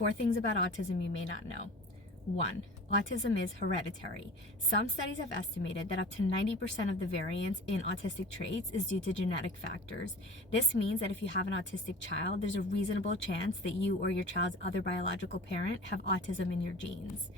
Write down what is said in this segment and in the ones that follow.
4 things about autism you may not know. 1. Autism is hereditary. Some studies have estimated that up to 90% of the variance in autistic traits is due to genetic factors. This means that if you have an autistic child, there's a reasonable chance that you or your child's other biological parent have autism in your genes.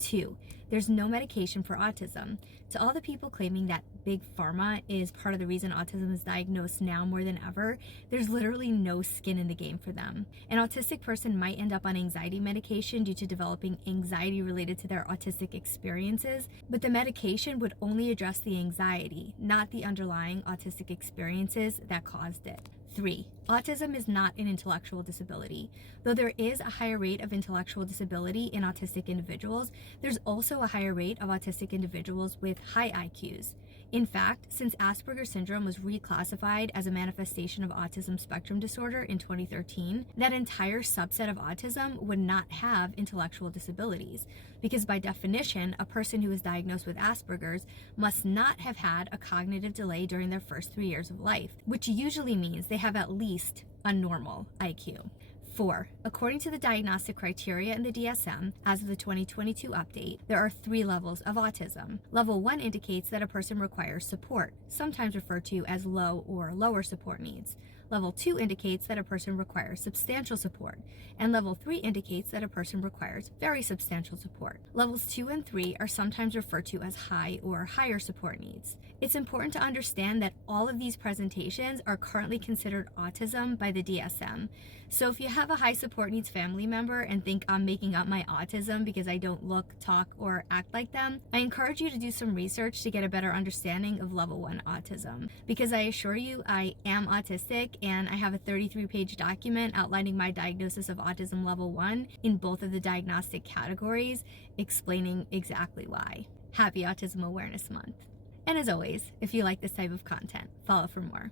2. There's no medication for autism. To all the people claiming that big pharma is part of the reason autism is diagnosed now more than ever, there's literally no skin in the game for them. An autistic person might end up on anxiety medication due to developing anxiety related to their autistic experiences, but the medication would only address the anxiety, not the underlying autistic experiences that caused it. 3. Autism is not an intellectual disability. Though there is a higher rate of intellectual disability in autistic individuals, there's also a higher rate of autistic individuals with high IQs. In fact, since Asperger's syndrome was reclassified as a manifestation of autism spectrum disorder in 2013, that entire subset of autism would not have intellectual disabilities, because by definition, a person who is diagnosed with Asperger's must not have had a cognitive delay during their first 3 years of life, which usually means they have at least a normal IQ. 4. According to the diagnostic criteria in the DSM, as of the 2022 update, there are 3 levels of autism. Level 1 indicates that a person requires support, sometimes referred to as low or lower support needs. Level 2 indicates that a person requires substantial support, and Level 3 indicates that a person requires very substantial support. Levels 2 and 3 are sometimes referred to as high or higher support needs. It's important to understand that all of these presentations are currently considered autism by the DSM. So if you have a high support needs family member and think I'm making up my autism because I don't look, talk, or act like them, I encourage you to do some research to get a better understanding of Level 1 autism. Because I assure you, I am autistic, and I have a 33-page document outlining my diagnosis of autism Level 1 in both of the diagnostic categories, explaining exactly why. Happy Autism Awareness Month. And as always, if you like this type of content, follow for more.